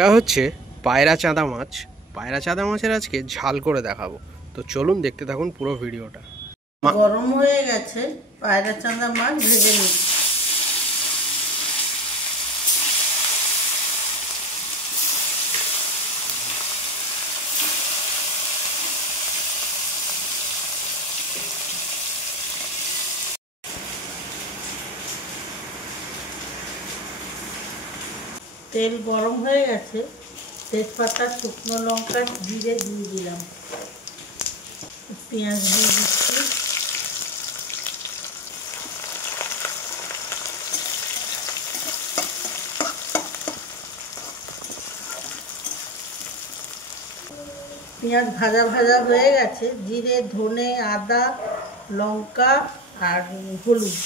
এটা হচ্ছে পায়রা চাঁদা মাছ। পায়রা চাঁদা মাছের আজকে ঝাল করে দেখাবো। তো চলুন দেখতে থাকুন পুরো ভিডিওটা। গরম হয়ে গেছে, পায়রা চাঁদা মাছ ভেজে নিচ্ছি। তেল গরম হয়ে গেছে, তেজপাতা, শুকনো লঙ্কা, জিরে দিয়ে দিলাম, পেঁয়াজ দিয়ে দিচ্ছি, পেঁয়াজ ভাজা ভাজা হয়ে গেছে, জিরে, ধনে, আদা, লঙ্কা আর হলুদ,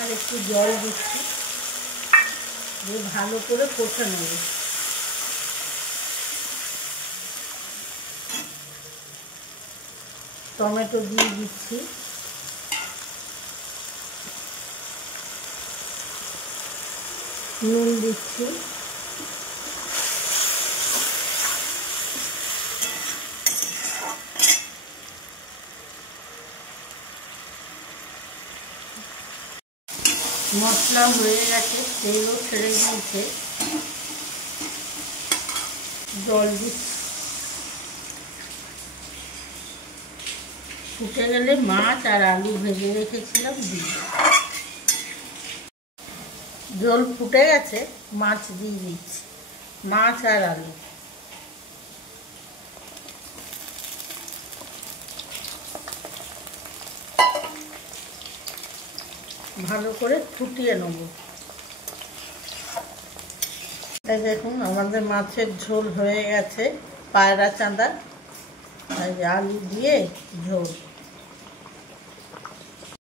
আর একটু জল দিচ্ছি, দিয়ে ভালো করে কষে নেব। টমেটো দিয়ে দিচ্ছি, নুন দিচ্ছি, মশলা হয়ে গেছে, তেলও ছেড়ে দিয়েছে, জল দিচ্ছি, ফুটে গেলে মাছ আর আলু ভেজে রেখেছিলাম দিই। জল ফুটে গেছে, মাছ দিয়ে দিচ্ছি, মাছ আর আলু ভালো করে ফুটিয়ে নেব। এই দেখুন আমাদের মাছের ঝোল হয়ে গেছে, পায়রা চাঁদা আলু দিয়ে ঝোল।